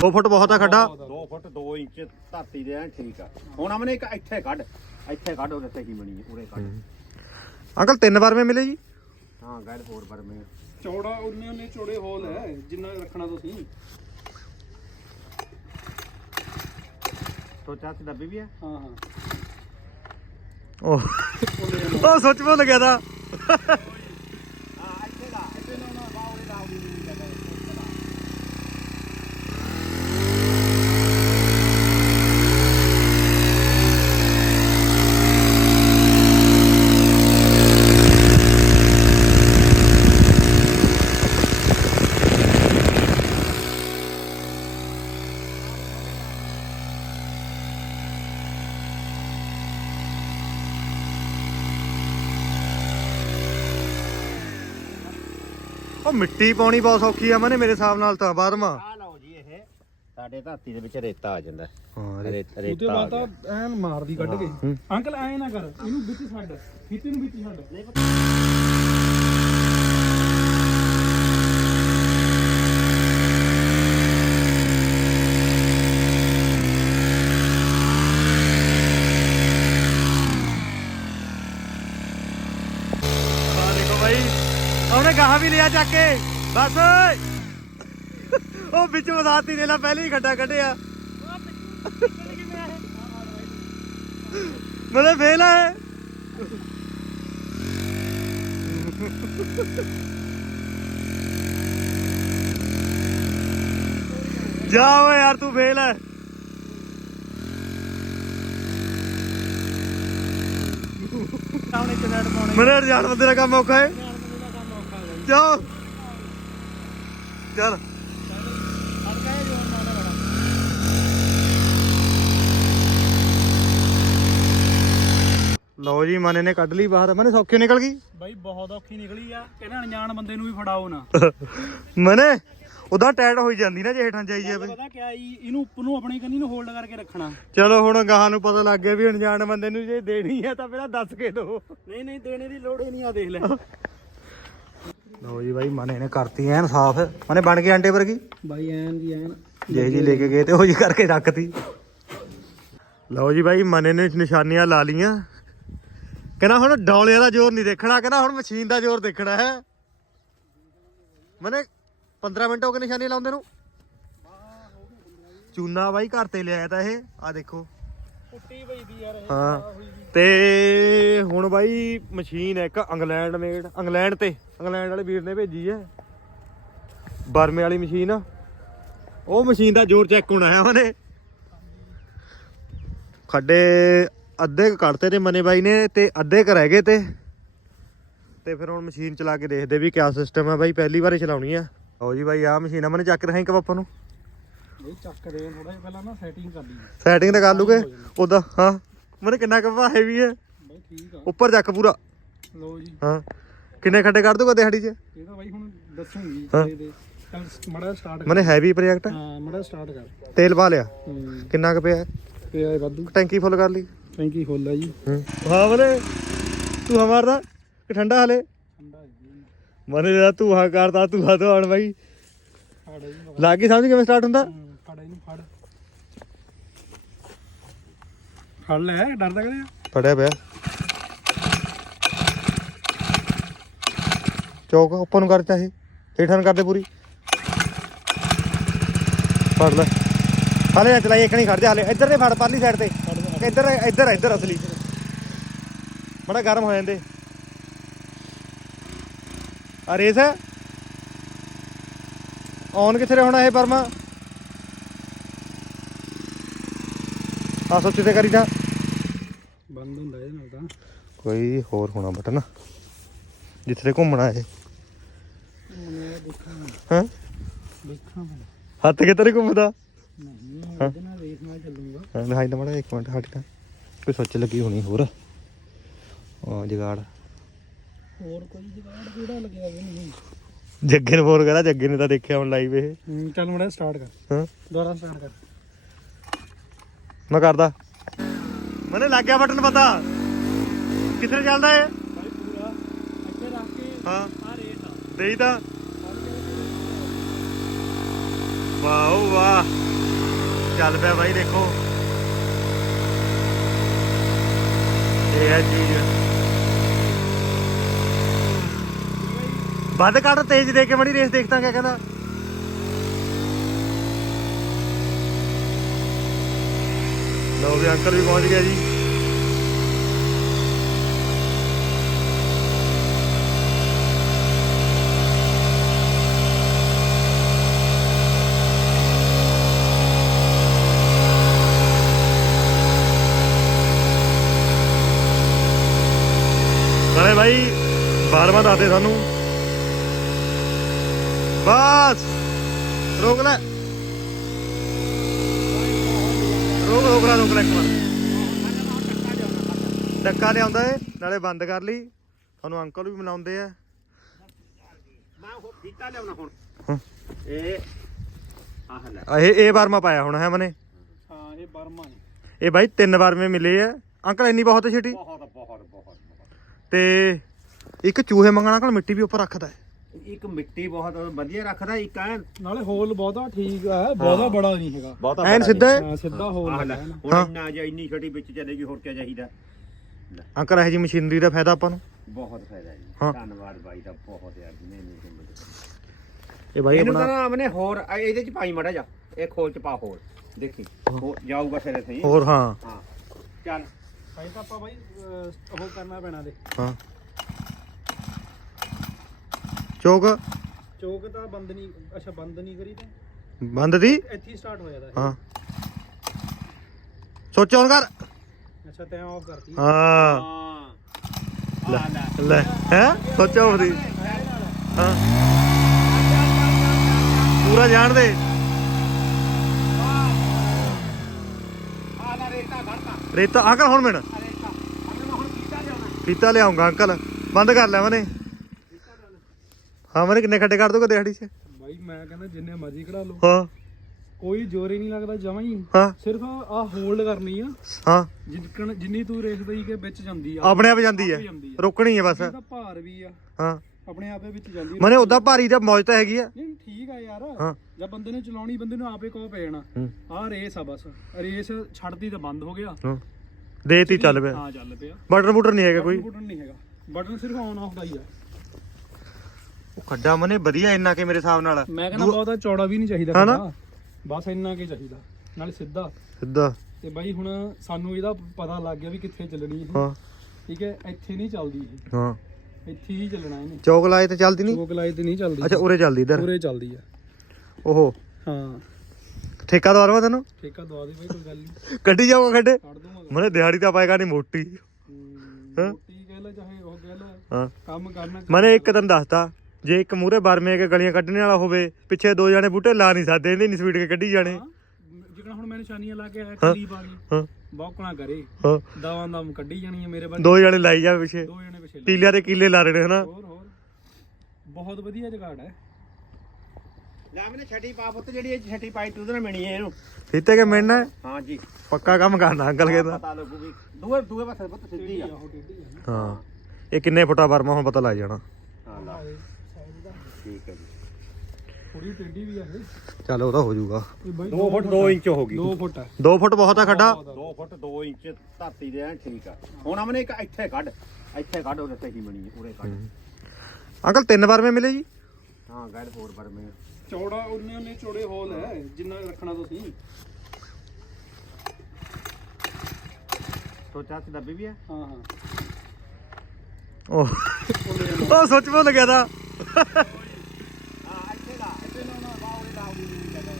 2 ਫੁੱਟ ਬਹੁਤ ਆ ਖੱਡਾ? 2 ਫੁੱਟ 2 ਇੰਚ ਧਰਤੀ ਦੇ ਐਨ ਠੀਕ ਆ। ਹੁਣ ਅਮਨੇ ਇੱਕ ਇੱਥੇ ਕੱਢ ਇੱਥੇ ਕੱਢ ਉਹਦੇ ਸਹੀ ਬਣੀ ਉਰੇ ਕੱਢ। ਅੰਕਲ ਤਿੰਨ ਵਾਰ ਮੇ ਮਿਲੇ ਜੀ? ਹਾਂ ਗਾਇਡ ਹੋਰ ਬਰਮੇ ਚੌੜਾ ਉਹਨੇ ਉਹਨੇ ਚੌੜੇ ਹੋਲ ਹੈ ਜਿੰਨਾ ਰੱਖਣਾ ਤੁਸੀਂ। ਤੋ ਚਾਚ ਡੱਬੀ ਵੀ ਹੈ ਹਾਂ ਹਾਂ। ਉਹ ਉਹ ਸੋਚ ਭੁੱਲ ਗਿਆ ਤਾਂ ਹਾਂ ਇੱਥੇ ਦਾ ਇੱਥੇ ਨਾ ਨਾ ਬਾਉਰੇ ਦਾ ਉਹਦੀ ਨਹੀਂ ਜਗ੍ਹਾ ਇੱਥੇ ਦਾ ਉਹ ਮਿੱਟੀ ਪਾਉਣੀ ਬਹੁਤ ਸੌਖੀ ਆ ਮਨੇ ਮੇਰੇ ਹਿਸਾਬ ਨਾਲ ਤਾਂ ਬਾਰਵਾਂ ਆ ਲਓ ਜੀ ਇਹ। ਸਾਡੇ ਧਰਤੀ ਦੇ ਵਿੱਚ ਰੇਤਾ ਆ ਜਾਂਦਾ। ਹਾਂ ਰੇ- ਉਹਦੇ ਰੇਤਾ ਬਾਅਦ। ਤਾਂ ਐਨ ਮਾਰਦੀ ਕੱਢ ਕੇ। ਅੰਕਲ ਐ ਨਾ ਕਰ ਇਹਨੂੰ ਵਿੱਚ ਛੱਡ। ਫੀਤੇ ਨੂੰ ਵਿੱਚ ਛੱਡ ਆ ਦੇਖੋ ਭਾਈ ਉਹਨੇ ਗਾਹਾਂ ਵੀ ਲਿਆ ਚੱਕ ਕੇ। ਬਸ ਉਹ ਵਿੱਚ ਵਸਾਤੀ ਨੇ ਲਾ ਪਹਿਲੇ ਹੀ ਖੱਡਾ ਕੱਢਿਆ। ਮਲੇ ਫੇਲ ਹੈ ਜਾ ਓਏ ਯਾਰ ਤੂੰ ਫੇਲ ਹੈ ਮੇਰੇ ਜਾਣ ਬੰਦੇ ਦਾ ਕੰਮ ਔਖਾ ਹੈ ਦਾ ਜਾਓ ਚੱਲ। ਲਓ ਜੀ ਮਨੇ ਨੇ ਕੱਢ ਲਈ ਬਾਹਰ। ਮਨੇ ਸੌਖੀ ਨਿਕਲ ਗਈ? ਬਾਈ ਬਹੁਤ ਔਖੀ ਨਿਕਲੀ ਆ। ਕਹਿੰਦੇ ਅਣਜਾਣ ਬੰਦੇ ਨੂੰ ਵੀ ਫੜਾਓ ਨਾ। ਮਨੇ ਉਦਾਂ ਟਾਈਟ ਹੋਈ ਜਾਂਦੀ ਨਾ ਜੇ ਹੇਠਾਂ ਜਾਈ ਜਾਵੇ। ਪਤਾ ਕਿਆ ਇਹਨੂੰ ਉੱਪਰ ਨੂੰ ਆਪਣੀ ਕੰਨੀ ਨੂੰ ਹੋਲਡ ਕਰਕੇ ਰੱਖਣਾ। ਚਲੋ ਹੁਣ ਗਾਹਾਂ ਨੂੰ ਪਤਾ ਲੱਗ ਗਿਆ ਵੀ ਅਣਜਾਣ ਬੰਦੇ ਨੂੰ ਜੇ ਦੇਣੀ ਹੈ ਤਾਂ ਪਹਿਲਾਂ ਦੱਸ ਕੇ ਦੋ। ਨਹੀਂ ਨਹੀਂ ਦੇਣੇ ਦੀ ਲੋੜ ਹੀ ਨਹੀਂ ਆ ਦੇਖ ਲੈ। ਲਓ ਜੀ ਬਾਈ ਮਨੇ ਨੇ ਕਰਤੀ ਐਨ ਸਾਫ਼। ਮਨੇ ਬਣ ਗਈ ਆਂਟੇ ਵਰਗੀ? ਬਾਈ ਐਨ ਜੀ ਐਨ। ਜੇ ਜੀ ਲੈ ਕੇ ਗਏ ਤੇ ਉਹ ਜੀ ਕਰਕੇ ਰੱਖਤੀ। ਲਓ ਜੀ ਬਾਈ ਮਨੇ ਨੇ ਨਿਸ਼ਾਨੀਆਂ ਲਾ ਲੀਆਂ ਕਹਿੰਦਾ ਹੁਣ ਡੌਲਿਆਂ ਦਾ ਜ਼ੋਰ ਨਹੀਂ ਦੇਖਣਾ ਕਹਿੰਦਾ ਹੁਣ ਮਸ਼ੀਨ ਦਾ ਜ਼ੋਰ ਦੇਖਣਾ ਹੈ। ਮਨੇ 15 ਮਿੰਟ ਹੋ ਗਏ ਨਿਸ਼ਾਨੀ ਲਾਉਂਦੇ ਨੂੰ। ਚੂਨਾ ਬਾਈ ਘਰ ਤੇ ਲਿਆਇਆ ਤਾਂ ਇਹ। ਆ ਦੇਖੋ। ਕੁੱਟੀ ਪਈ ਦੀ ਯਾਰ ਇਹ। ਹਾਂ। ਦੀ। ਤੇ ਹੁਣ ਬਾਈ ਮਸ਼ੀਨ ਹੈ ਇੱਕ ਇੰਗਲੈਂਡ ਮੇਡ ਇੰਗਲੈਂਡ ਤੇ ਇੰਗਲੈਂਡ ਵਾਲੇ ਵੀਰ ਨੇ ਭੇਜੀ ਹੈ। ਬਰਮੇ ਵਾਲੀ ਮਸ਼ੀਨ ਉਹ ਮਸ਼ੀਨ ਦਾ ਜ਼ੋਰ ਚੈੱਕ ਹੋਣਾ ਹੈ ਉਹਨੇ। ਖੱਡੇ ਅੱਧੇ ਕੱਢਤੇ ਤੇ ਮਨੇ ਬਾਈ ਨੇ ਤੇ ਅੱਧੇ ਕ ਰਹਿ ਗਏ ਤੇ। ਤੇ ਫਿਰ ਹੁਣ ਮਸ਼ੀਨ ਚਲਾ ਕੇ ਦੇਖਦੇ ਵੀ ਕਿਆ ਸਿਸਟਮ ਹੈ ਬਾਈ ਪਹਿਲੀ ਵਾਰੀ ਚਲਾਉਣੀ ਆ। ਆਓ ਜੀ ਬਾਈ ਆ ਮਸ਼ੀਨ ਆ। ਮਨੇ ਚੱਕ ਰਹੇ ਕਪ ਆਪਾਂ ਨੂੰ। ਇਹ ਚੱਕ ਦੇ ਥੋੜਾ ਜਿਹਾ ਪਹਿਲਾਂ ਨਾ ਸੈਟਿੰਗ ਕਰ ਲਈ। ਸੈਟਿੰਗ ਤਾਂ ਕਰ ਲੂਗੇ। ਉਦਾਂ ਹਾਂ। ਮਨੇ ਕਿੰਨਾ ਕਪਾ ਹੈਵੀ ਹੈ। ਬਾਈ ਠੀਕ ਆ। ਉੱਪਰ ਚੱਕ ਪੂਰਾ। ਲਓ ਜੀ। ਹਾਂ। ਕਿੰਨੇ ਖੱਡੇ ਕੱਢ ਦੂਗਾ ਦਿਹਾੜੀ 'ਚ? ਇਹ ਤਾਂ ਬਾਈ ਹੁਣ ਦੱਸੂਗੀ ਹਾਂ। ਦੇ ਦੇ। ਚੱਲ ਮੜਾ ਸਟਾਰਟ ਕਰ। ਮਨੇ ਹੈਵੀ ਪ੍ਰੋਜੈਕਟ ਹਾਂ ਮੜਾ ਸਟਾਰਟ ਕਰ। ਤੇਲ ਪਾ ਲਿਆ? ਹੂੰ। ਕਿੰਨਾ ਕੁ ਪਿਆ? ਤੇ ਆਏ ਵਾਧੂ। ਟੈਂਕੀ ਫੁੱਲ ਕਰ ਲਈ? ਟੈਂਕੀ ਖੋਲਾ ਜੀ। ਹਾਂ। ਮਨੇ ਤੂੰ ਹਮਾਰਦਾ ਕਿ ਠੰਡਾ ਹਲੇ? ਠੰਡਾ ਜੀ। ਮਨੇ ਦਾ ਤੂੰ ਹਾਂ ਕਰਦਾ ਤੂੰ ਹਾਂ ਤੋਂ ਆਣ ਬਾਈ। ਫੜ ਜੀ ਲੱਗ ਗਈ ਸਮਝ ਕਿਵੇਂ ਸਟਾਰਟ ਹੁੰਦਾ ਫੜ ਇਹਨੂੰ ਫੜ ਫੜ ਲੈ ਡਰਦਾ ਕਰਿਆ ਫੜਿਆ ਪਿਆ। ਚੌਕ ਉੱਪਰ ਨੂੰ ਕਰ ਚਾਹੇ ਹੇਠਾਂ ਨੂੰ ਕਰਦੇ ਪੂਰੀ। ਫੜ ਲੈ। ਹਾਲੇ ਨਾ ਚਲਾਈ ਇੱਕ ਨਹੀਂ ਖੜ ਜਾ, ਹਾਲੇ। ਇੱਧਰ ਨੇ ਫੜ, ਪਰਲੀ ਸਾਈਡ ਤੇ। ਇੱਧਰ ਇੱਧਰ ਇੱਧਰ ਅਸਲੀ। ਬੜਾ ਗਰਮ ਹੋ ਜਾਂਦੇ। ਆ ਰੇਸ। ਹੈ ਔਨ ਕਿੱਥੇ ਹੋਣਾ ਇਹ ਪਰਮਾ? ਆ ਸੋਚੀ ਤੇ ਕਰੀ ਜਾ ਬੰਦ ਹੁੰਦਾ ਇਹਦੇ ਨਾਲ ਤਾਂ ਕੋਈ ਹੋਰ ਹੋਣਾ ਬਟਨ? ਜਿੱਥੇ ਘੁੰਮਣਾ ਇਹ। ਹਾਂ? ਦੇਖਾਂ ਹੱਥ ਕਿੱਧਰ ਘੁੰਮਦਾ? ਨਹੀਂ ਇਹਦੇ ਨਾਲ ਚੱਲੂਗਾ। ਹਾਂ ਦਿਖਾਈ ਤਾਂ ਮੜਾ ਇੱਕ ਮਿੰਟ ਹਟ ਕੋਈ ਸੋਚ ਲੱਗੀ ਹੋਣੀ ਹੋਰ? ਜਗਾੜ। ਹੋਰ ਕੋਈ ਜਗਾੜ ਕਿਹੜਾ ਲੱਗਿਆ ਵੀ ਨਹੀਂ। ਜੱਗੇ ਨੂੰ ਫੋਨ ਕਰਾ ਜੱਗੇ ਨੇ ਤਾਂ ਦੇਖਿਆ ਹੁਣ ਲਾਈਵ ਇਹ। ਚੱਲ ਮੜਾ ਸਟਾਰਟ ਕਰ। ਹਾਂ। ਦੁਬਾਰਾ ਸਟਾਰਟ ਕਰ। ਮੈਂ ਕਰਦਾ। ਮੈਨੂੰ ਲੱਗ ਗਿਆ ਬਟਨ ਪਤਾ। ਕਿੱਥੇ ਚੱਲਦਾ ਇਹ? ਭਾਈ ਪੂਰਾ। ਇੱਥੇ ਰੱਖ ਕੇ ਹਾਂ। ਆ ਰੇਟ ਆ। ਦੇਈ ਤਾਂ। ਵਾਓ ਵਾਹ। ਚੱਲ ਪਿਆ ਬਾਈ ਦੇਖੋ। ਇਹ ਹੈ ਚੀਜ਼। ਵੱਧ ਕੱਢ ਤੇਜ਼ ਦੇ ਕੇ ਮੜੀ ਰੇਸ ਦੇਖਦਾ ਕਿਆ ਕਹਿੰਦਾ। ਲੋ ਵੀ ਅੰਕਲ ਵੀ ਪਹੁੰਚ ਗਿਆ ਜੀ। ਭਾਈ ਬਾਰਵਾਂ ਦੱਸਦੇ ਸਾਨੂੰ। ਬਸ। ਰੋਕ ਲੈ। ਰੋਕ ਰੋਕ ਲੈ ਰੋਕ ਲੈ ਇੱਕ ਵਾਰ। ਟੱਕਾ ਲਿਆਉਂਦਾ ਏ ਨਾਲੇ ਬੰਦ ਕਰ ਲਈ। ਤੁਹਾਨੂੰ ਅੰਕਲ ਵੀ ਮਨਾਉਂਦੇ ਆ। ਮੈਂ ਉਹ ਫੀਤਾ ਲਿਆਉਣਾ ਹੁਣ। ਹਾਂ। ਇਹ ਆਹ ਲੈ। ਇਹ ਇਹ ਵਾਰਮਾ ਪਾਇਆ ਹੁਣ ਹੈ ਮਨੇ। ਹਾਂ ਇਹ ਬਰਮਾ ਨੇ। ਇਹ ਭਾਈ ਤਿੰਨ ਵਾਰਮੇ ਮਿਲੇ ਆ। ਅੰਕਲ ਇੰਨੀ ਬਹੁਤ ਛੇਟੀ ਬਹੁਤ। ਤੇ ਇੱਕ ਚੂਹੇ ਮੰਗਣਾ ਅੰਕਲ ਮਿੱਟੀ ਵੀ ਉੱਪਰ ਰੱਖਦਾ ਹੈ। ਇੱਕ ਮਿੱਟੀ ਬਹੁਤ ਵਧੀਆ ਰੱਖਦਾ ਇੱਕ ਐ ਨਾਲੇ ਹੋਲ ਬਹੁਤਾ ਠੀਕ ਆ ਬਹੁਤਾ ਬੜਾ ਨਹੀਂ ਹੈਗਾ। ਬਹੁਤਾ ਐਨ ਸਿੱਧਾ ਹੈ? ਹਾਂ, ਸਿੱਧਾ ਹੋਲ ਆਹ ਲੈ ਹੈਗਾ ਨਾ। ਹੁਣ ਹਾਂ। ਇੰਨਾ ਜੇ ਇੰਨੀ ਛੋਟੀ ਵਿੱਚ ਚਲੇਗੀ ਹੋਰ ਕੀ ਚਾਹੀਦਾ? ਅੰਕਲ ਇਹ ਜੀ ਮਸ਼ੀਨਰੀ ਦਾ ਫਾਇਦਾ ਆਪਾਂ ਨੂੰ? ਬਹੁਤ ਫਾਇਦਾ ਜੀ। ਹਾਂ। ਧੰਨਵਾਦ ਬਾਈ ਦਾ ਬਹੁਤ ਯਾਰ ਜਿਹਨੇ ਇੰਨੀ ਹਿੰਮਤ ਇਹ ਭਾਈ ਇਹਨੂੰ ਆਪਣਾ ਤਾਂ ਆਪਨੇ ਹੋਰ ਇਹਦੇ ਚ ਪਾਈ ਮੜਾ ਜਾ ਇਹ ਖੋਲ ਚ ਪਾ ਹੋਰ। ਦੇਖੀ ਹੋ। ਜਾਊਗਾ ਫਿਰ ਸਹੀ। ਹੋਰ ਹਾਂ। ਹਾਂ। ਚੱਲ। ਭਾਈ ਤਾਂ ਆਪਾਂ ਬਾਈ ਅਹ, ਉਹ ਕਰਨਾ ਪੈਣਾ ਦੇ। ਹਾਂ। ਚੋਕ? ਚੌਕ ਤਾਂ ਬੰਦ ਨਹੀਂ ਅੱਛਾ ਬੰਦ ਨਹੀਂ ਕਰੀ ਤਾਂ। ਬੰਦ ਦੀ? ਇੱਥੇ ਹੀ ਸਟਾਰਟ ਹੋ ਜਾਂਦਾ। ਹਾਂ। ਸੋਚ ਔਨ ਕਰ। ਅੱਛਾ ਤੈਂ ਆਫ ਕਰਤੀ। ਹਾਂ। ਹਾਂ ਲੈ ਆ ਲੈ ਲੈ ਹੈ? ਸੋਚੋ ਉਹਦੀ ਹਾਂ। ਪੂਰਾ ਜਾਣ ਦੇ। ਆ ਲੈ ਰੇਤਾ ਘੜਤਾ ਰੇਤਾ ਅੰਕਲ ਹੁਣ ਮਿਣ ਆ ਰੇਤਾ। ਅੰਦਰ ਮੈਂ ਹੁਣ ਕੀਤਾ ਲਿਆਉਣਾ। ਪੀਤਾ ਲਿਆਉਂਗਾ ਅੰਕਲ। ਬੰਦ ਕਰ ਲੈ ਮਨੇ। ਹਾਂ ਮਨੇ ਕਿੰਨੇ ਖੱਡੇ ਕਰ ਦੋਗੇ ਦਿਹਾੜੀ 'ਚ? ਬਾਈ ਮੈਂ ਕਹਿੰਦਾ ਜਿੰਨੇ ਮਰਜ਼ੀ ਕਢਾ ਲਓ। ਹਾਂ। ਕੋਈ ਜ਼ੋਰ ਹੀ ਨਹੀਂ ਲੱਗਦਾ ਜਮਾਂ ਹੀ। ਹਾਂ। ਸਿਰਫ ਆ ਹੋਲਡ ਕਰਨੀ ਆ। ਹਾਂ। ਜਿੰਕਣ ਜਿੰਨੀ ਤੂੰ ਰੇਸ ਦਈ ਕਿ ਵਿੱਚ ਜਾਂਦੀ ਆ। ਆਪਣੇ ਆਪ ਜਾਂਦੀ ਆ। ਰੁਕਣੀ ਹੈ ਬਸ। ਇਹਦਾ ਭਾਰ ਵੀ ਆ। ਹਾਂ। ਆਪਣੇ ਆਪੇ ਵਿੱਚ ਜਾਂਦੀ ਆ। ਮਨੇ ਉਦਾਂ ਭਾਰੀ ਦਾ ਮੌਜ ਤਾਂ ਹੈਗੀ ਆ। ਨਹੀਂ ਠੀਕ ਆ ਯਾਰ। ਹਾਂ। ਜਦ ਬੰਦੇ ਨੇ ਚਲਾਉਣੀ ਬੰਦੇ ਨੂੰ ਆਪੇ ਕੋ ਪੈ ਜਾਣਾ। ਹੂੰ। ਆਹ ਰੇਸ ਆ ਬਸ। ਰੇਸ ਛੱਡਦੀ ਤਾਂ ਬੰਦ ਹੋ ਗਿਆ। ਹਾਂ। ਦੇਤੀ ਚੱਲ ਪਿਆ। ਹਾਂ ਚੱਲ ਪਿਆ। ਬਟਨ ਬੁਟਨ ਨਹੀਂ ਹੈਗਾ ਕੋਈ। ਬਟਨ ਨਹੀਂ ਹੈਗਾ। ਬਟਨ ਸਿਰਫ ਆਨ ਆਫ ਦਾ ਹੀ ਆ। ਉਹ ਖੱਡਾ ਮਨੇ ਵਧੀਆ ਇੰਨਾ ਕਿ ਮੇਰੇ ਹਿਸਾਬ ਨਾਲ। ਮੈਂ ਕਹਿੰਦਾ ਬਹੁਤਾ ਚੌੜਾ ਵੀ ਨਹੀਂ ਚਾਹੀਦਾ ਹਨਾ? ਖੱਡਾ। ਬਸ ਇੰਨਾ ਕੀ ਚਾਹੀਦਾ। ਨਾਲੇ ਸਿੱਧਾ। ਸਿੱਧਾ। ਤੇ ਬਾਈ ਹੁਣ ਸਾਨੂੰ ਇਹਦਾ ਪਤਾ ਲੱਗ ਗਿਆ ਵੀ ਕਿੱਥੇ ਚੱਲਣੀ ਇਹ। ਹਾਂ। ਠੀਕ ਹੈ? ਇੱਥੇ ਨਹੀਂ ਚੱਲਦੀ ਇਹ। ਹਾਂ। ਇੱਥੇ ਹੀ ਚੱਲਣਾ ਇਹਨੇ। ਚੌਕ ਲਾਏ ਤੇ ਚੱਲਦੀ ਨਹੀਂ? ਚੋਕ ਲਾਈ ਤੇ ਨਹੀਂ ਚੱਲਦੀ। ਅੱਛਾ ਉਰੇ ਚੱਲਦੀ ਇਧਰ। ਪੂਰੇ ਚੱਲਦੀ ਆ। ਓਹੋ। ਹਾਂ। ਠੇਕਾ ਦਵਾਰਵਾ ਤੈਨੂੰ? ਠੇਕਾ ਦਵਾ ਦੇ ਬਾਈ ਕੋਈ ਗੱਲ ਨਹੀਂ ਕੱਢੀ ਜਾਊਗਾ ਖੱਡੇ? ਕੱਢ ਦੂੰਗਾ ਮਨੇ ਦਿਹਾੜੀ ਤਾਂ ਪਾਏਗਾ ਨਹੀਂ ਮੋਟੀ। ਹਮ, ਰੋਟੀ ਕਹਿ ਲੈ ਚਾਹੇ ਉਹ ਕਹਿ ਲੈ। ਹਾਂ। ਕੰਮ ਕਰਨਾ ਮਨੇ ਇੱਕ ਦਿਨ ਦੱਸਤਾ ਜੇ ਇੱਕ ਮੂਰੇ ਬਰਮੇ ਕੇ ਗਲੀਆਂ ਕੱਢਣੇ ਵਾਲਾ ਹੋਵੇ ਪਿੱਛੇ ਦੋ ਜਣੇ ਬੂਟੇ ਲਾ ਨਹੀਂ ਸਕਦੇ ਇਹਨੇ ਨਹੀਂ ਸਪੀਡ ਕੇ ਕੱਢੀ ਜਾਣੇ। ਜਿਕਣਾ ਹੁਣ ਮੈਂ ਨਿਸ਼ਾਨੀਆਂ ਲਾ ਕੇ ਆਇਆ ਹਾਂ। ਬੌਕਣਾ ਕਰੇ ਹਾਂ। ਦਵਾਂ ਦਮ ਕੱਢੀ ਜਾਣੀ ਹੈ ਮੇਰੇ ਬੰਦੇ ਦੋ ਜਣੇ ਲਾਈ ਜਾਵੇ ਪਿੱਛੇ। ਦੋ ਜਣੇ ਪਿਛੇ ਕੀਲਿਆਂ ਦੇ ਕੀਲੇ ਲਾ ਰਹੇ ਨੇ ਹਨਾ? ਹੋਰ ਹੋਰ। ਬਹੁਤ ਵਧੀਆ ਜਗਾੜ ਹੈ। ਲੈ ਮੈਨੇ ਛੱਡੀ ਪਾ ਪੁੱਤ ਜਿਹੜੀ ਇਹ ਛੱਡੀ ਪਾਈ ਤੂੰ ਉਹਦੇ ਮਿਣੀ ਹੈ ਇਹਨੂੰ। ਫੀਤੇ ਕੇ ਮਿਲਣਾ ਹੈ? ਹਾਂ ਜੀ। ਪੱਕਾ ਕੰਮ ਕਰਨਾ ਅੰਕਲ ਕਹਿੰਦਾ ਪਤਾ ਲੱਗੂਗੀ। ਦੂਏ ਦੂਏ ਪਾਸੇ ਪੁੱਤ ਸਿੱਧੀ ਆ। ਉਹ ਟੇਢੀ ਆ। ਨਾ ਹਾਂ। ਇਹ ਕਿੰਨੇ ਫੁੱਟਾ ਬਰਮਾ ਹੁਣ ਪਤਾ ਲੱਗ ਜਾਣਾ। ਹਾਂ ਲਾ। ਜੀ ਥੋੜੀ ਟੇਢੀ ਵੀ ਆ ਇਹ। ਚੱਲ ਉਹਦਾ ਹੋ ਜਾਊਗਾ। ਇਹ ਬਾਈ 2 ਫੁੱਟ 2 ਇੰਚ ਹੋ ਗਈ। 2 ਫੁੱਟ ਹੈ 2 ਫੁੱਟ ਬਹੁਤ ਆ ਖੱਡਾ। 2 ਫੁੱਟ 2 ਇੰਚ ਧਰਤੀ ਦੇ ਐਨ ਠੀਕ ਆ। ਹੁਣ ਅਮਨੇ ਇੱਕ ਇੱਥੇ ਕੱਢ ਇੱਥੇ ਕੱਢ ਉਹਦੇ ਤੇ ਹੀ ਬਣੀ ਉਰੇ ਕੱਢ। ਅੰਕਲ ਤਿੰਨ ਬਰਮੇ ਮਿਲੇ ਜੀ? ਹਾਂ ਗੈਰ ਹੋਰ ਪਰ ਮੈਂ ਚੌੜਾ ਉਹਨੇ ਉਹਨੇ ਚੌੜੇ ਹੋਲ ਹੈ ਜਿੰਨਾ ਰੱਖਣਾ ਤੁਸੀਂ। ਸੋਚਾ ਤੇ ਦੱਬੀ ਵੀ ਹੈ ਹਾਂ ਹਾਂ। ਉਹ ਉਹ ਸੱਚ ਬੋਲ ਗਿਆ ਤਾਂ ਹਾਂ ਇੱਥੇ ਲਾ ਇੱਥੇ ਲਾਉਣਾ ਬਾਉਰੇ ਦਾ ਨਹੀਂ ਕਰਦਾ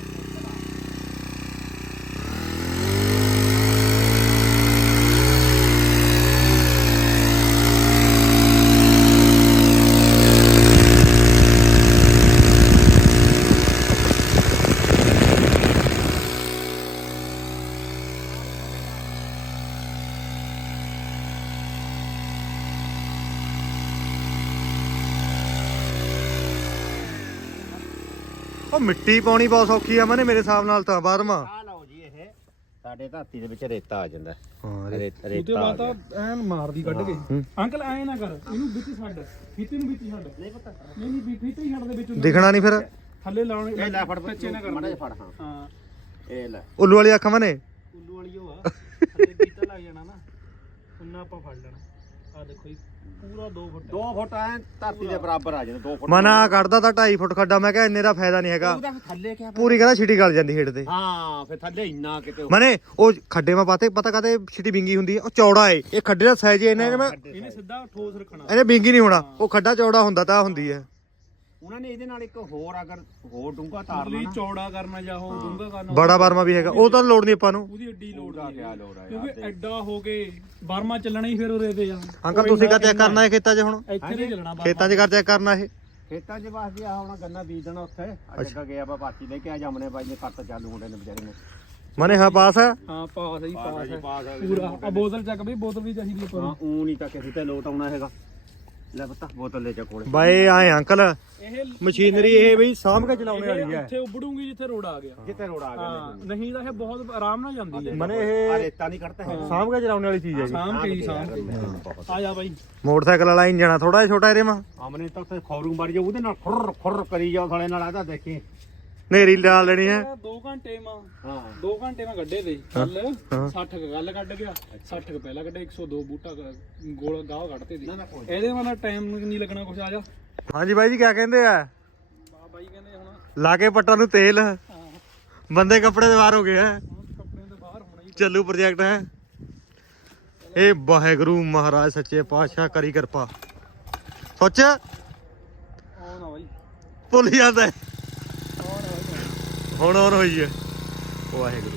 ਉਹ ਮਿੱਟੀ ਪਾਉਣੀ ਬਹੁਤ ਸੌਖੀ ਆ ਮਨੇ ਮੇਰੇ ਹਿਸਾਬ ਨਾਲ ਤਾਂ ਬਾਰਮਾ ਆ ਲਓ ਜੀ ਇਹ। ਸਾਡੇ ਧਰਤੀ ਦੇ ਵਿੱਚ ਰੇਤਾ ਆ ਜਾਂਦਾ। ਹਾਂ ਰੇ- ਉਹਦੇ ਰੇਤਾ ਆ ਬਾਅਦ ਗਿਆ। ਤਾਂ ਐਨ ਮਾਰਦੀ ਕੱਢ ਕੇ। ਹੂੰ। ਅੰਕਲ ਐ ਨਾ ਕਰ ਇਹਨੂੰ ਵਿੱਚ ਛੱਡ ਫੀਤੇ ਨੂੰ ਵਿੱਚ ਛੱਡ। ਨਹੀਂ ਪਤਾ। ਨਹੀਂ ਨਹੀਂ ਫੀਤੇ ਹੀ ਛੱਡ ਦੇ ਵਿੱਚ ਦਿਖਣਾ ਨਹੀਂ ਫਿਰ। ਥੱਲੇ ਲਾਉਣੇ ਇਹ ਲੈ ਫੜ ਟੱਚੇ ਨਾ ਮਾੜਾ ਕਰ ਜਿਹਾ ਫੜ ਹਾਂ। ਹਾਂ। ਇਹ ਲੈ। ਉੱਲੂ ਵਾਲੀ ਅੱਖ ਮਨੇ? ਉੱਲੂ ਵਾਲੀ ਉਹ ਆ। ਥੱਲੇ ਬੀਤਾ ਲੱਗ ਜਾਣਾ ਨਾ। ਉਹਨਾਂ ਆਪਾਂ ਫੜ ਲੈਣਾ। ਆ ਦੇਖੋ ਜੀ ਪੂਰਾ 2 ਫੁੱਟ 2 ਫੁੱਟ ਐ ਧਰਤੀ ਦੇ ਬਰਾਬਰ ਆ ਜਾਣਾ 2 ਫੁੱਟ ਮਨਾ ਕੱਢਦਾ ਤਾਂ 2.5 ਫੁੱਟ ਖੱਡਾ ਮੈਂ ਕਿਹਾ ਇੰਨੇ ਦਾ ਫਾਇਦਾ ਨਹੀਂ ਹੈਗਾ। ਉਹਦਾ ਫਿਰ ਥੱਲੇ ਕਿਆ ਪੂਰੀ ਕਹਿੰਦਾ ਛਿਟੀ ਗਲ ਜਾਂਦੀ ਹੇਠ ਤੇ। ਹਾਂ ਫਿਰ ਥੱਲੇ ਇੰਨਾ ਕਿਤੇ ਉਹ- ਮਨੇ ਉਹ ਖੱਡੇ ਮਾ ਪਾਤੇ ਪਤਾ ਕਾਤੇ ਛਿਟੀ ਬਿੰਗੀ ਹੁੰਦੀ ਹੈ ਉਹ ਚੌੜਾ ਏ। ਇਹ ਖੱਡੇ ਦਾ ਸਾਈਜ਼ ਇਹਨੇ ਮੈਂ ਇਹਨੇ ਸਿੱਧਾ ਠੋਸ ਰੱਖਣਾ। ਇਹਨੇ ਬਿੰਗੀ ਨਹੀਂ ਹੋਣਾ। ਉਹ ਖੱਡਾ ਚੌੜਾ ਹੁੰਦਾ ਤਾਂ ਹੁੰਦੀ ਹੈ ਉਹਨਾਂ ਨੇ ਇਹਦੇ ਨਾਲ ਇੱਕ ਹੋਰ ਅਗਰ ਹੋਰ ਡੂੰਘਾ ਤਾਰਨਾ ਨਾ ਚੌੜਾ ਕਰਨਾ ਜਾਂ ਉਹ ਡੂੰਘਾ ਕਰਨਾ ਬੜਾ ਬਰਮਾ ਵੀ ਹੈਗਾ। ਉਹ ਤਾਂ ਲੋੜ ਨਹੀਂ ਆਪਾਂ ਨੂੰ। ਉਹਦੀ ਏਡੀ ਲੋੜ ਉਹਦਾ ਨਹੀਂ ਕਿਆ ਲੋੜ ਆ ਯਾਰ ਕਿਉਂਕਿ ਐਡਾ ਹੋ ਕੇ ਬਰਮਾ ਚੱਲਣਾ ਹੀ ਫਿਰ ਉਰੇ ਤੇ ਆ। ਅੰਕਲ ਤੁਸੀਂ ਕਾ ਚੈੱਕ ਕਰਨਾ ਹੈ ਖੇਤਾਂ 'ਚ ਹੁਣ? ਇੱਥੇ ਨਹੀਂ ਚੱਲਣਾ ਬਰਮਾ ਖੇਤਾਂ 'ਚ ਕਰ ਚੈੱਕ ਕਰਨਾ ਇਹ? ਖੇਤਾਂ 'ਚ ਵਾਸਤੇ ਆ ਹੁਣ ਗੰਨਾ ਬੀਜਣਾ ਉੱਥੇ। ਅੱਜ ਅੱਗਾ ਗਿਆ ਵਾ ਪਾਤੀ ਲੈ ਕੇ ਆ ਜਮਨੇ ਬਾਈ ਨੇ ਕੱਟ ਚਾਲੂ ਮੁੰਡੇ ਨੇ ਵਿਚਾਰੇ ਨੇ। ਮਨੇ ਹਾਂ ਪਾਸ ਹੈ ਹਾਂ ਪਾਸ ਹੀ ਪਾਸ ਜੀ, ਹੈ ਪਾਸ ਆ ਜੀ, ਪੂਰਾ ਆ ਬੋਤਲ ਚੱਕ ਬਈ ਬੋਤਲ ਵੀ ਚਾਹੀਦੀ ਆਪਾਂ ਹਾਂ ਨੂੰ ਊ ਨਹੀਂ ਤਾਂ ਕਿਸੇ ਤੇ ਲੋਟ ਆਉਣਾ ਹੈਗਾ। ਲੈ ਪਤਾ ਬੋਤਲ ਲੈ ਜਾ ਕੋਲੇ। ਬਾਏ ਆਏ ਅੰਕਲ ਇਹ ਮਸ਼ੀਨਰੀ ਇਹ ਬਈ ਸਾਂਭ ਕੇ ਚਲਾਉਣੇ ਵਾਲੀ ਹੈ। ਇੱਥੇ ਉਬੜੂਗੀ ਜਿੱਥੇ ਰੋਡ ਆ ਗਿਆ। ਜਿੱਥੇ ਰੋਡ ਆ ਗਿਆ ਨਹੀਂ ਤਾਂ ਇਹ ਬਹੁਤ ਆਰਾਮ ਨਾਲ ਜਾਂਦੀ ਹੈ। ਮਨੇ ਇਹ ਰੇਤਾ ਨਹੀਂ ਕੱਢਦਾ ਹੈ ਸਾਂਭ ਕੇ ਚਲਾਉਣੇ ਵਾਲੀ ਚੀਜ਼ ਹੈ ਜੀ ਸਾਂਭ ਕੇ। ਹੀ ਸਾਂਭ ਕੇ। ਆ ਜਾ ਬਾਈ। ਮੋਟਰਸਾਈਕਲ ਵਾਲਾ ਇੰਜਣ ਥੋੜਾ ਜਿਹਾ ਛੋਟਾ ਇਹਦੇ ਮਾ। ਆਮਨੇ ਤਾਂ ਉੱਥੇ ਖੌਰੂ ਮਾਰੀ ਜਾ ਉਹਦੇ ਨਾਲ ਖੁਰ ਖੁਰ ਕਰੀ ਜਾ ਸਾਲੇ ਨਾਲ ਆਦਾ ਦੇਖੀ। ਨੇਰੀ ਲਾ ਲੈਣੀ ਹੈ। 2 ਘੰਟੇ ਮਾ ਹਾਂ। 2 ਘੰਟੇ ਮੈਂ ਕੱਢੇ ਤੇ ਕੱਲ 60 ਕ ਗੱਲ ਕੱਢ ਗਿਆ। 60 ਕ ਪਹਿਲਾਂ ਕੱਢੇ 102 ਬੂਟਾ ਕ- ਗੋਲ ਗਾਹ ਕੱਢਤੇ ਦੀ ਇਹਦੇ ਨਾਲ ਟਾਈਮ ਨਹੀਂ ਲੱਗਣਾ ਕੁਛ ਆ ਜਾ। ਹਾਂਜੀ ਬਾਈ ਜੀ ਕਿਆ ਕਹਿੰਦੇ ਆ? ਬਾ ਬਾਈ ਕਹਿੰਦੇ ਹੁਣ ਲਾ ਕੇ ਪੱਟਾਂ ਨੂੰ ਤੇਲ। ਬੰਦੇ ਕੱਪੜੇ ਦੇ ਬਾਹਰ ਹੋ ਗਏ ਹੀ ਚੱਲੂ ਪ੍ਰੋਜੈਕਟ ਹੈ। ਇਹ ਵਾਹਿਗੁਰੂ ਮਹਾਰਾਜ ਸੱਚੇ ਪਾਤਸ਼ਾਹ ਕਰੀ ਕਿਰਪਾ। ਸੋਚ। ਆਉਣ ਆ ਬਾਈ। ਭੁੱਲ ਜਾਂਦਾ। ਆ ਹੁਣ ਔਨ ਹੋਈ ਹੈ। ਵਾਹਿਗੁਰੂ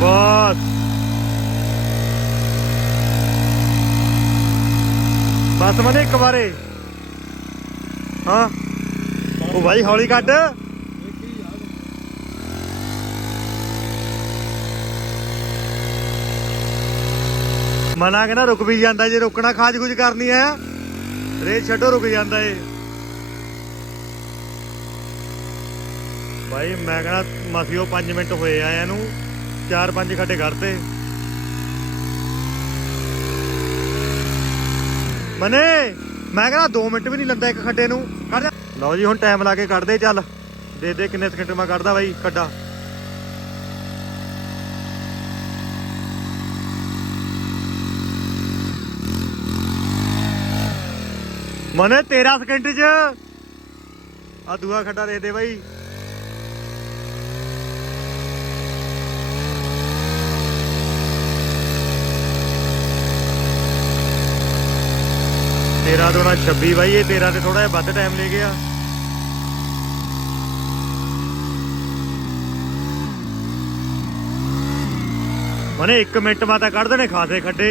ਬਸ ਬਸ ਮਨੇ ਇੱਕ ਵਾਰੇ। ਹਾਂ। ਉਹ ਭਾਈ ਹੌਲੀ ਕੱਢ। ਮਨਾ ਕਹਿੰਦਾ ਰੁਕ ਵੀ ਜਾਂਦਾ ਜੇ ਰੁਕਣਾ ਖਾਜ ਕੁਝ ਕਰਨੀ ਹੈ। ਰੇ ਛੱਡੋ, ਰੁਕ ਜਾਂਦਾ ਏ। ਭਾਈ ਮੈਂ ਕਹਿੰਦਾ ਮਸੀਓ 5 ਮਿੰਟ ਹੋਏ ਆ ਇਹਨੂੰ। 4-5 ਖੱਡੇ ਕਰਤੇ। ਮਨੇ, ਮੈਂ ਕਹਿੰਦਾ 2 ਮਿੰਟ ਵੀ ਨਹੀਂ ਲੰਦਾ ਇੱਕ ਖੱਡੇ ਨੂੰ। ਕੱਢ ਲਓ ਜੀ, ਹੁਣ ਟਾਈਮ ਲਾ ਕੇ ਕੱਢਦੇ ਚੱਲ। ਦੇ ਦੇ ਕਿੰਨੇ ਸਕਿੰਟ ਮੈਂ ਕੱਢਦਾ ਬਾਈ, ਖੱਡਾ। ਮਨੇ 13 ਸਕਿੰਟ ਚ। ਆ ਦੂਆ ਖੱਡਾ ਦੇ ਦੇ ਬਾਈ। ਤੇਰਾ ਦੋਣਾ 26 ਬਾਈ, ਇਹ ਤੇਰਾ ਤੇ ਥੋੜਾ ਜਿਹਾ ਵੱਧ ਟਾਈਮ ਲੈ ਗਿਆ। ਮਨੇ 1 ਮਿੰਟ ਮਾ ਤਾਂ ਕੱਢ ਦੇਣੇ ਖਾਸੇ ਖੱਡੇ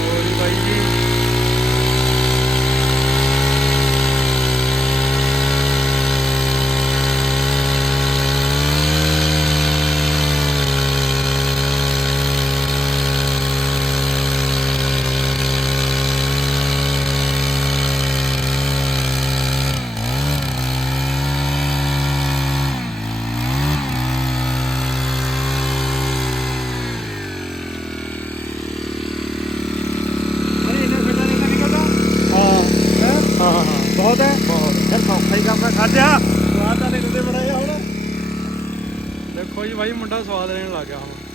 ਓਏ ਬਾਈ ਜੀ ਅਰੇ ਇਹਨਾਂ ਖੱਡਾ ਨਹੀਂ ਨਿਕਲਦਾ ਹਾਂ ਹਾਂ ਹਾਂ ਬਹੁਤ ਹੈ ਬਹੁਤ ਯਾਰ ਸੌਖਾ ਹੀ ਕੰਮ ਹੈ ਖੜ ਜਾ ਸਵਾਦ ਤਾਂ ਲੈਂਦੇ ਬੜਾ ਜਿਹਾ ਹੁਣ ਦੇਖੋ ਜੀ ਬਾਈ ਮੁੰਡਾ ਸਵਾਦ ਲੈਣ ਲੱਗ ਗਿਆ ਹੁਣ।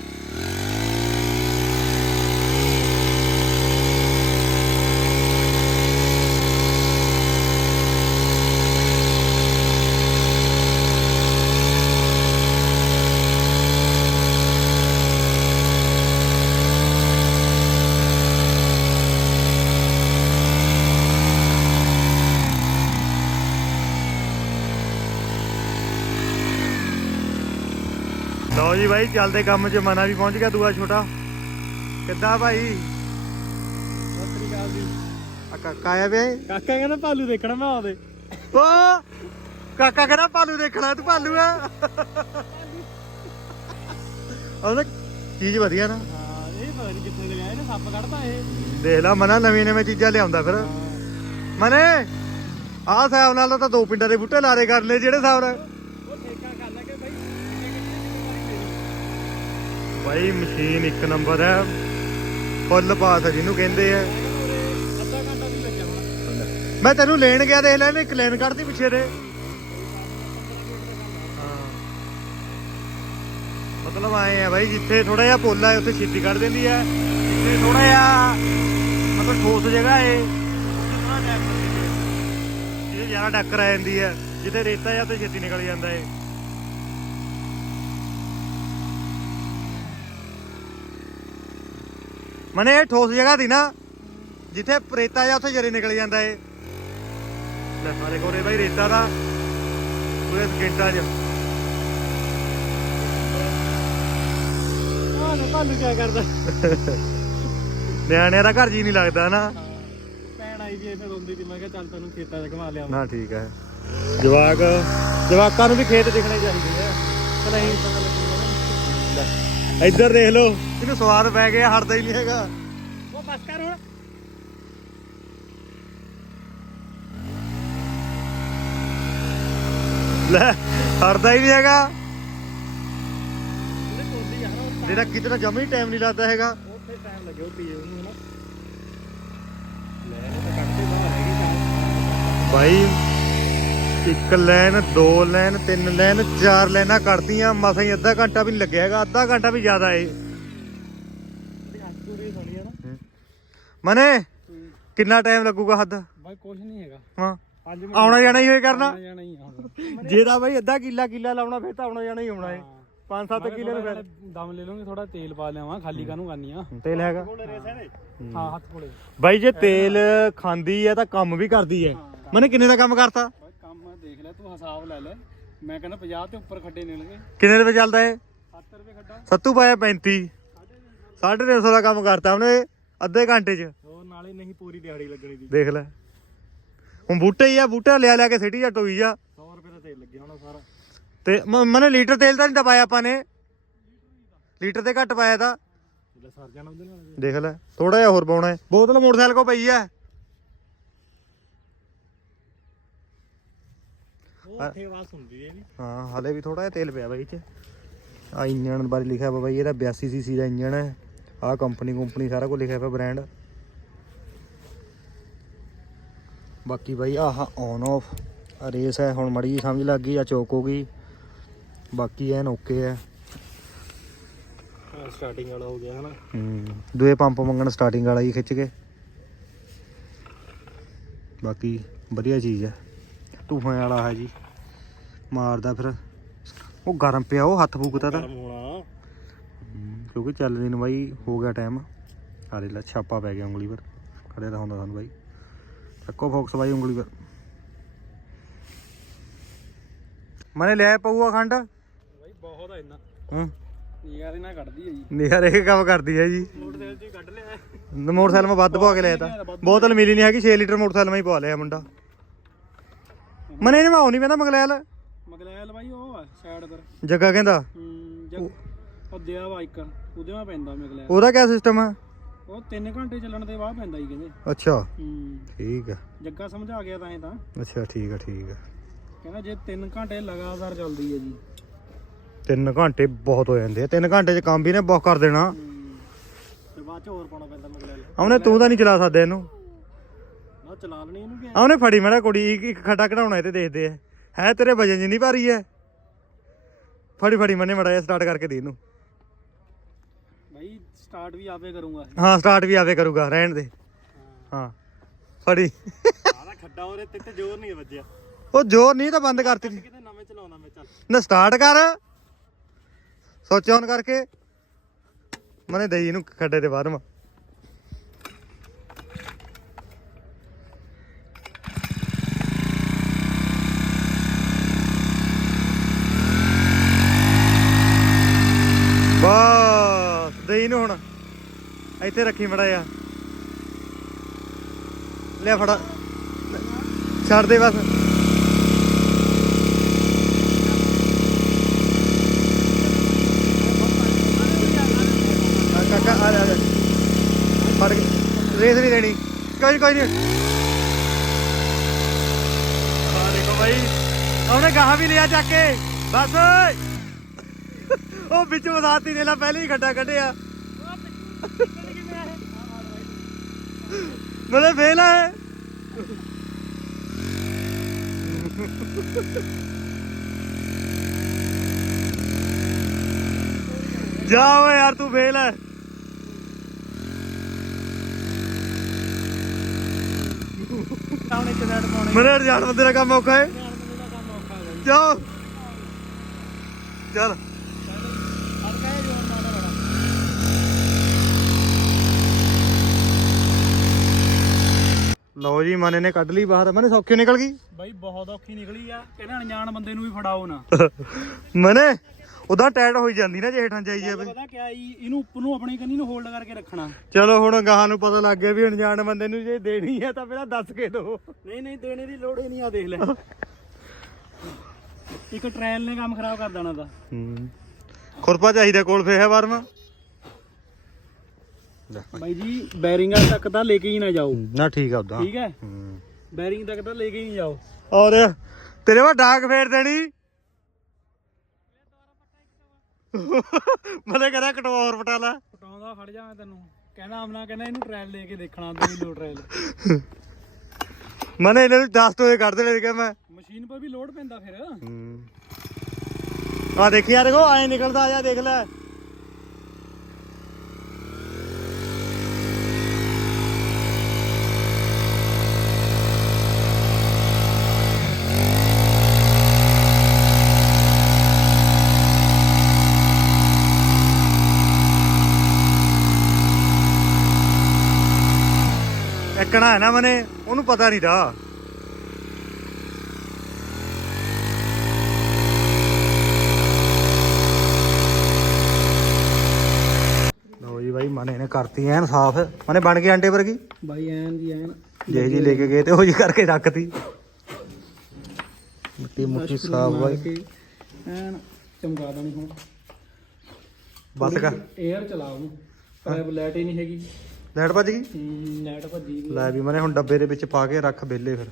ਲਓ ਜੀ ਬਾਈ ਚੱਲਦੇ ਕੰਮ 'ਚ ਮਨਾ ਵੀ ਪਹੁੰਚ ਗਿਆ ਦੂਆ ਛੋਟਾ। ਕਿੱਦਾਂ ਭਾਈ? ਸਤਿ ਅਕਾਲ ਜੀ। ਆ ਕਾਕਾ ਆਇਆ ਵੇ ਕਾਕਾ ਕਹਿੰਦਾ ਭਾਲੂ ਦੇਖਣਾ ਮੈਂ ਆਉਦੇ ਓ! ਕਾਕਾ ਕਹਿੰਦਾ ਭਾਲੂ ਦੇਖਣਾ ਤੂੰ ਭਾਲੂ ਆ। ਉਹਦਾ ਚੀਜ਼ ਵਧੀਆ ਨਾ। ਹਾਂ ਇਹ ਪਤਾ ਨਹੀਂ ਕਿੱਥੇ ਲਿਆ ਇਹਨੇ ਸੱਪ ਕੱਢਦਾ ਇਹ। ਦੇਖ ਲਾ ਮਨਾ ਨਵੀਂ ਨਵੀਂ ਚੀਜ਼ਾਂ ਲਿਆਉਂਦਾ ਫਿਰ। ਮਨੇ ਆਹ ਹਿਸਾਬ ਨਾਲ ਤਾਂ ਦੋ ਪਿੰਡਾਂ ਦੇ ਬੂਟੇ ਲਾਰੇ ਕਰ ਲਏ ਜਿਹੜੇ ਹਿਸਾਬ ਨਾਲ ਉਹ ਠੇਕਾ ਕਰ ਲੈ ਕੇ ਬਾਈ, ਮਸ਼ੀਨ ਇੱਕ ਨੰਬਰ ਹੈ। ਫੁੱਲ ਪਾਸ ਜਿਹਨੂੰ ਕਹਿੰਦੇ ਆ। ਮੈਂ ਤੈਨੂੰ ਲੈਣ ਗਿਆ, ਦੇਖ ਲੈ ਇਹਨੇ ਇੱਕ ਲਾਈਨ ਕੱਢਦੀ ਪਿੱਛੇ ਦੇ। ਮਤਲਬ ਆਏ ਆ ਬਾਈ, ਜਿੱਥੇ ਥੋੜਾ ਜਿਹਾ ਪੋਲਾ ਹੈ ਉੱਥੇ ਛੇਤੀ ਕੱਢ ਦਿੰਦੀ ਹੈ ਜਿੱਥੇ ਥੋੜਾ ਜਿਹਾ ਮਤਲਬ ਠੋਸ ਜਗ੍ਹਾ ਹੈ ਉੱਥੇ ਜ਼ਿਆਦਾ ਟੱਕਰ ਆ ਜਾਂਦੀ ਹੈ ਜਿੱਥੇ ਰੇਤਾ ਹੈ ਉੱਥੇ ਛੇਤੀ ਨਿਕਲ ਜਾਂਦਾ ਹੈ ਮਨੇ ਇਹ ਠੋਸ ਜਗ੍ਹਾ ਦੀ ਨਾ ਜਿੱਥੇ ਰੇਤਾ ਜਾਂ ਉੱਥੇ ਜਰੇ ਨਿਕਲ ਜਾਂਦਾ ਏ। ਲੈ ਸਾਰੇ ਕੋਲੇ ਬਾਈ ਰੇਤਾ ਦਾ ਪੂਰੇ ਸਕਿੰਟਾਂ 'ਚ। ਆਹ ਨਾ ਤੁਹਾਨੂੰ ਕੀ ਕਰਦਾ? ਨਿਆਣਿਆਂ ਦਾ ਘਰ ਜੀ ਨਹੀਂ ਲੱਗਦਾ ਨਾ। ਭੈਣ ਆਈ ਵੀ ਫਿਰ ਰੋਂਦੀ ਸੀ ਮੈਂ ਕਿਹਾ ਚੱਲ ਤੈਨੂੰ ਖੇਤਾਂ 'ਚ ਘੁਮਾ ਲਿਆ ਨਾ ਠੀਕ ਹੈ। ਜਵਾਕ ਜਵਾਕਾਂ ਨੂੰ ਵੀ ਖੇਤ ਦਿਖਣੇ ਚਾਹੀਦੇ ਆ। ਨਹੀਂ ਲੈ, ਇੱਧਰ ਦੇਖ ਲਓ। ਇਹਨੂੰ ਸਵਾਦ ਪੈ ਗਿਆ ਹਟਦਾ ਹੀ ਨਹੀਂ ਹੈਗਾ। ਉਹ ਬਸ ਕਰ ਹੁਣ। ਲੈ ਹਟਦਾ ਹੀ ਨਹੀਂ ਹੈਗਾ। ਜਿਹੜਾ ਕਿਤੇ ਜਮਾ ਹੀ ਟਾਈਮ ਨਹੀਂ ਲੱਗਦਾ ਹੈਗਾ। ਉੱਥੇ ਟਾਈਮ ਲੱਗਿਆ ਉਹ ਪੀਏ ਉਹਨੂੰ ਹਨਾ। ਲੈ ਇਹ ਤਾਂ ਕੱਢਦੇ ਬਾਹਰ ਹੈਗੀ ਬਾਈ ਇੱਕ ਲਾਈਨ ਦੋ ਲਾਈਨ ਤਿੰਨ ਲਾਈਨ ਚਾਰ ਲਾਈਨਾਂ ਕੱਢਤੀਆਂ। ਮਸਾਂ ਹੀ ਅੱਧਾ ਘੰਟਾ ਵੀ ਲੱਗਿਆ ਹੈਗਾ ਅੱਧਾ ਘੰਟਾ ਵੀ ਜ਼ਿਆਦਾ ਏ। ਮਨੇ ਕਿੰਨਾ ਟਾਈਮ ਲੱਗੂਗਾ ਹੱਦ? ਬਾਈ ਕੁਝ ਨਹੀਂ ਹੈਗਾ। ਹਾਂ। 5 ਮਿੰਟ ਆਉਣਾ ਜਾਣਾ ਹੀ ਹੋਏ ਕਰਨਾ। ਆਉਣਾ ਜਾਣਾ ਹੀ ਆ ਹੁਣ। ਜੇ ਤਾਂ ਬਾਈ ਅੱਧਾ ਕਿੱਲਾ ਕਿੱਲਾ ਲਾਉਣਾ ਫਿਰ ਤਾਂ ਆਉਣਾ ਜਾਣਾ ਹੀ ਆਉਣਾ ਏ। 5-7 ਕਿੱਲੇ ਨੂੰ ਫਿਰ। ਦਮ ਲੈ ਲਵਾਂਗੇ ਥੋੜਾ ਤੇਲ ਪਾ ਲਿਆਵਾਂ ਖਾਲੀ ਕਾਹਨੂੰ ਕਰਨੀ ਆ। ਤੇਲ ਹੈਗਾ। ਹਾਂ। ਹੱਥ ਕੋਲੇ। ਬਾਈ ਜੇ ਤੇਲ ਖਾਂਦੀ ਹੈ ਤਾਂ ਕੰਮ ਵੀ ਕਰਦੀ ਹੈ। ਮਨੇ ਕਿੰਨੇ ਦਾ ਕੰਮ ਕਰਤਾ? ਤੂੰ ਹਿਸਾਬ ਲੈ ਲੈ। ਮੈਂ ਕਹਿੰਦਾ 50 ਤੇ ਉੱਪਰ ਖੱਡੇ ਨਿਕਲ ਗਏ। ਕਿੰਨੇ ਰੁਪਏ ਚੱਲਦਾ ਏ 70 ਰੁਪਏ ਖੱਡਾ। ਸੱਤੂ ਪਾਇਆ 35 350 ਦਾ ਕੰਮ ਕਰਤਾ ਉਹਨੇ ਅੱਧੇ ਘੰਟੇ 'ਚ। ਹੋਰ ਨਾਲੇ ਨਹੀਂ ਪੂਰੀ ਦਿਹਾੜੀ ਲੱਗਣੀ ਦੀ। ਦੇਖ ਲੈ। ਹੁਣ ਬੂਟੇ ਹੀ ਆ ਬੂਟਾ ਲਿਆ ਲਿਆ ਕੇ ਸਿਟੀ ਜਾਂ ਟੋਈ ਜਾ 100 ਰੁਪਏ ਦਾ ਤੇਲ ਲੱਗਿਆ ਹੋਣਾ ਸਾਰਾ। ਤੇ ਮਨੇ ਲੀਟਰ ਤੇਲ ਤਾਂ ਨਹੀਂ ਦਬਾਇਆ ਆਪਾਂ ਨੇ। ਲੀਟਰ ਤੇ ਘੱਟ ਪਾਇਆ ਤਾਂ। ਜਿਹੜਾ ਸਰ ਜਾਣਾ ਉਹਦੇ ਨਾਲ। ਦੇਖ ਲੈ ਥੋੜਾ ਜਿਹਾ ਹੋਰ ਪਾਉਣਾ ਹੈ। ਬੋਤਲ ਮੋਟਰਸਾਈਕਲ ਕੋ ਪਈ ਹੈ ਉੱਥੇ ਆਵਾਜ਼ ਹੁੰਦੀ ਹੈ ਵੀ। ਹਾਂ ਹਲੇ ਵੀ ਥੋੜਾ ਜਿਹਾ ਤੇਲ ਪਿਆ ਬਾਈ ਚ ਆ ਇੰਜਣ ਬਾਰੇ ਲਿਖਿਆ ਵਾ ਬਾਈ ਇਹਦਾ 82 ਸੀਸੀ ਦਾ ਇੰਜਣ ਹੈ। ਆ ਕੰਪਨੀ ਕੰਪਨੀ ਸਾਰਾ ਕੁਝ ਲਿਖਿਆ ਪਿਆ ਬ੍ਰਾਂਡ ਬਾਕੀ ਬਾਈ ਆਹ ਔਨ ਆਫ ਰੇਸ ਹੈ ਹੁਣ ਮੜੀ ਜੀ ਸਮਝ ਲੱਗ ਗਈ ਆ ਚੌਕ ਹੋ ਗਈ। ਬਾਕੀ ਐਨ ਓਕੇ ਹੈ। ਸਟਾਰਟਿੰਗ ਵਾਲਾ ਹੋ ਗਿਆ ਹਨਾ। ਹੂੰ ਦੂਏ ਪੰਪ ਮੰਗਣ ਸਟਾਰਟਿੰਗ ਵਾਲਾ ਹੀ ਖਿੱਚ ਕੇ। ਬਾਕੀ ਵਧੀਆ ਚੀਜ਼ ਹੈ। ਧੂਫਾਂ ਵਾਲਾ ਹੈ ਜੀ। ਮਾਰਦਾ ਫਿਰ। ਉਹ ਗਰਮ ਪਿਆ ਉਹ ਹੱਥ ਫੂਕਦਾ ਤਾਂ। ਹੋਣਾ। ਕਿਉਂਕਿ ਚੱਲਣੇ ਨੂੰ ਬਾਈ ਹੋ ਗਿਆ ਟਾਈਮ ਹਾਲੇ ਲਾ ਛਾਪਾ ਪੈ ਗਿਆ ਉਂਗਲੀ ਪਰ। ਖੜੇ ਤਾਂ ਹੁੰਦਾ ਸਾਨੂੰ ਬਾਈ। ਚੱਕੋ ਫੋਕਸ ਬਾਈ ਉਂਗਲੀ ਪਰ। ਮਨੇ ਲਿਆ ਪਊਆ ਖੰਡ? ਬਾਈ ਬਹੁਤ ਆ ਇੰਨਾ। ਹੂੰ। ਨਿਗਾਰੇ ਨਾਲ ਕੱਢਦੀ ਹੈ ਜੀ। ਨਿਹਰ ਇਹ ਕੰਮ ਕਰਦੀ ਹੈ ਜੀ। ਮੋਟਰਸਾਈਕਲ ਹੀ ਕੱਢ ਲਿਆ। ਮੋਟਰਸਾਈਕਲ ਮੈਂ ਵੱਧ ਪਵਾ ਕੇ ਲਿਆ ਤਾ। ਬੋਤਲ ਮਿਲੀ ਨਹੀਂ ਹੈਗੀ 6 ਲੀਟਰ ਮੋਟਰਸਾਈਕਲ ਮੈਂ ਹੀ ਪਵਾ ਲਿਆ ਮੁੰਡਾ। ਮਨੇ ਇਹਨੇ ਮਾਉ ਨਹੀਂ ਪੈਂਦਾ ਮਗਲੈਲ। ਮਗਲੈਲ ਬਾਈ ਉਹ ਆ ਸਾਈਡ ਪਰ। ਜੱਗਾ ਕਹਿੰਦਾ? ਹੂੰ ਜਗ ਉਹ ਦਿਆ ਵਾ ਇੱਕ ਉਹਦੇ ਮਾ ਪੈਂਦਾ ਮਗਲੈਲ। ਉਹਦਾ ਕੀ ਸਿਸਟਮ ਹੈ ਉਹ 3 ਘੰਟੇ ਚੱਲਣ ਦੇ ਬਾਅਦ ਪੈਂਦਾ ਹੀ ਕਹਿੰਦੇ। ਅੱਛਾ। ਹੂੰ। ਠੀਕ ਹੈ ਜੱਗਾ ਸਮਝਾ ਗਿਆ ਤਾਂ ਇਹ ਤਾਂ। ਅੱਛਾ ਠੀਕ ਹੈ ਠੀਕ ਹੈ ਕਹਿੰਦਾ ਜੇ 3 ਘੰਟੇ ਲਗਾਤਾਰ ਚੱਲਦੀ ਹੈ ਜੀ। 3 ਘੰਟੇ ਬਹੁਤ ਹੋ ਜਾਂਦੇ ਆ। 3 ਘੰਟੇ ਚ ਕੰਮ ਵੀ ਨੇ ਬਹੁਤ ਕਰ ਦੇਣਾ। ਤੇ ਬਾਅਦ ਚ ਹੋਰ ਪਾਉਣਾ ਪੈਂਦਾ ਮਗਲੈਲ। ਉਹਨੇ ਤੂੰ ਤਾਂ ਨਹੀਂ ਚਲਾ ਸਕਦਾ ਇਹਨੂੰ। ਨਾ ਚਲਾ ਲੈਣੀ ਇਹਨੂੰ ਕਿ? ਉਹਨੇ ਫੜੀ ਮੇਰਾ ਕੁੜੀ ਇੱਕ ਖੱਡਾ ਕਢਾਉਣਾ ਇਹ ਤੇ ਦੇਖਦੇ ਆ। ਹੈ ਤੇਰੇ ਵਜਨ ਜਿੰਨੀ ਭਾਰੀ ਹੈ ਫੜੀ ਫੜੀ ਮਨੇ ਮੜਾ ਸਟਾਰਟ ਕਰਕੇ ਦੇ ਇਹਨੂੰ। ਬਾਈ ਸਟਾਰਟ ਵੀ ਆਪੇ ਕਰੂੰਗਾ। ਹਾਂ ਸਟਾਰਟ ਵੀ ਆਵੇ ਕਰੂਗਾ ਰਹਿਣ ਦੇ। ਹਾਂ। ਫੜੀ। ਆਹ ਖੱਡਾ ਉਹਦੇ ਤੇ ਤੇ ਜ਼ੋਰ ਨਹੀਂ ਵੱਜਿਆ। ਉਹ ਜ਼ੋਰ ਨਹੀਂ ਤਾਂ ਬੰਦ ਕਰਤੀ। ਸੀ। ਕਿਤੇ ਨਵੇਂ ਚਲਾਉਣਾ ਮੈਂ ਚੱਲ। ਨਾ ਸਟਾਰਟ ਕਰ। ਸੋਚ ਕਰਕੇ। ਮਨੇ ਦਈ ਇਹਨੂੰ ਖੱਡੇ ਦੇ ਬਾਹਰ। ਮਾ ਬਸ ਦਈ ਨੂੰ ਹੁਣ। ਇੱਥੇ ਰੱਖੀ ਮੜਾ ਆ ਲੈ ਫੜਾ। ਛੱਡ ਦੇ ਬਸ। ਕਾਕਾ, ਆ ਜਾ, ਆ ਰੇਸ ਨਹੀਂ ਦੇਣੀ। ਕੋਈ ਕੋਈ ਨਹੀਂ ਆ ਦੇਖੋ ਭਾਈ ਉਹਨੇ ਗਾਹਾਂ ਵੀ ਲਿਆ ਚੱਕ ਕੇ। ਬਸ। ਉਹ ਵਿੱਚ ਵਸਾਤੀ ਨੇ ਲਾ ਪਹਿਲੇ ਹੀ ਖੱਡਾ ਕੱਢਿਆ। ਮਲੇ ਫੇਲ ਹੈ ਜਾ ਓਏ ਯਾਰ ਤੂੰ ਫੇਲ ਹੈ ਇੱਕ ਸਾਈਡ ਪਾਉਣੇ ਮੇਰੇ ਰਜਾਨ ਬੰਦੇ ਦਾ ਕੰਮ ਔਖਾ ਹੈ ਜਾਓ। ਚੱਲ ਹਲਕਾ ਜਿਹਾ ਜੋਰ ਮਾਰਨਾ ਬੜਾ ਲਓ ਜੀ ਮਨੇ ਨੇ ਕੱਢ ਲਈ ਬਾਹਰ। ਮਨੇ ਸੌਖੀ ਨਿਕਲ ਗਈ? ਬਾਈ ਬਹੁਤ ਔਖੀ ਨਿਕਲੀ ਆ। ਕਹਿੰਦੇ ਅਣਜਾਣ ਬੰਦੇ ਨੂੰ ਵੀ ਫੜਾਓ ਨਾ। ਮਨੇ ਉਦਾਂ ਟਾਈਟ ਹੋਈ ਜਾਂਦੀ ਨਾ ਜੇ ਹੇਠਾਂ ਜਾਈ ਜਾਵੇ ਪਤਾ ਕਿਆ ਇਹਨੂੰ ਉੱਪਰ ਨੂੰ ਆਪਣੀ ਕੰਨੀ ਨੂੰ ਹੋਲਡ ਕਰਕੇ ਰੱਖਣਾ। ਚਲੋ ਹੁਣ ਗਾਹਾਂ ਨੂੰ ਪਤਾ ਲੱਗ ਗਿਆ ਵੀ ਅਣਜਾਣ ਬੰਦੇ ਨੂੰ ਜੇ ਦੇਣੀ ਹੈ ਤਾਂ ਪਹਿਲਾਂ ਦੱਸ ਕੇ ਦਿਓ ਨਹੀਂ ਨਹੀਂ ਦੇਣੇ ਦੀ ਲੋੜ ਹੀ ਨਹੀਂ ਆ ਦੇਖ ਲੈ। ਇੱਕ ਟ੍ਰਾਇਲ ਨੇ ਕੰਮ ਖਰਾਬ ਕਰ ਦੇਣਾ ਦਾ ਹੂੰ। ਖੁਰਪਾ ਚਾਹੀਦਾ ਕੋਲ ਫੇਹਾ ਵਰਮਾ ਬਾਈ ਜੀ ਬੈਰਿੰਗਾਂ ਤੱਕ ਤਾਂ ਲੈ ਕੇ ਹੀ ਨਾ ਜਾਓ। ਨਾ ਠੀਕ ਆ ਉਦਾਂ। ਠੀਕ ਹੈ? ਬੈਰਿੰਗ ਤੱਕ ਤਾਂ ਲੈ ਕੇ ਹੀ ਨਹੀਂ ਜਾਓ। ਔਰ ਤੇਰੇ ਵਾ ਡਾਕ ਫੇਰ ਦੇਣੀ? ਮਨੇ ਕਹਿੰਦਾ ਕਟੋਰ ਪਟਾਲਾ ਪਟਾਉਂਦਾ ਫੜ ਜਾ ਮੈਂ ਤੈਨੂੰ। ਕਹਿੰਦਾ ਆਮਨਾ ਕਹਿੰਦਾ ਇਹਨੂੰ ਟ੍ਰਾਇਲ ਲੈ ਕੇ ਦੇਖਣਾ ਦੂਈ ਲੋ ਟ੍ਰਾਇਲ ਮਨੇ ਇਹਨਾਂ ਨੂੰ 10 ਤੋਂ ਇਹ ਕੱਢ ਦੇਣੇ ਕਿ ਮੈਂ। ਮਸ਼ੀਨ 'ਪਰ ਵੀ ਲੋਡ ਪੈਂਦਾ ਫਿਰ। ਹੂੰ। ਆ ਦੇਖੀ ਯਾਰ ਦੇਖੋ ਐ ਨਿਕਲਦਾ ਆ ਜਾ ਦੇਖ ਲੈ। ਇੱਕਣਾ ਹੈ ਨਾ ਮਨੇ ਉਹਨੂੰ ਪਤਾ ਨਹੀਂ ਦਾ ਲਓ ਜੀ ਬਾਈ ਮਨੇ ਨੇ ਕਰਤੀ ਐਨ ਸਾਫ਼। ਮਨੇ ਬਣ ਕੇ ਆਂਟੇ ਵਰਗੀ? ਬਾਈ ਐਨ ਜੀ ਐਨ। ਜੇ ਜੀ ਲੈ ਕੇ ਗਏ ਤੇ ਉਹ ਜੀ ਕਰਕੇ ਰੱਖਤੀ। ਮਿੱਟੀ ਮੁੱਟੀ ਸਾਫ਼ ਬਾਈ। ਐਨ ਚਮਕਾ ਦੇਣੀ ਹੁਣ। ਬਸ ਕਰ। 에ਅਰ ਚਲਾ ਉਹਨੂੰ। ਪਾਇਪ ਲਾਈਟ ਹੀ ਨਹੀਂ ਹੈਗੀ। ਲਾਈਟ ਭੱਜ ਗਈ? ਲਾਈਟ ਭੱਜੀ ਲੈ ਵੀ ਮਨੇ ਹੁਣ ਡੱਬੇ ਦੇ ਵਿੱਚ ਪਾ ਕੇ ਰੱਖ ਬੇਲੇ ਫਿਰ।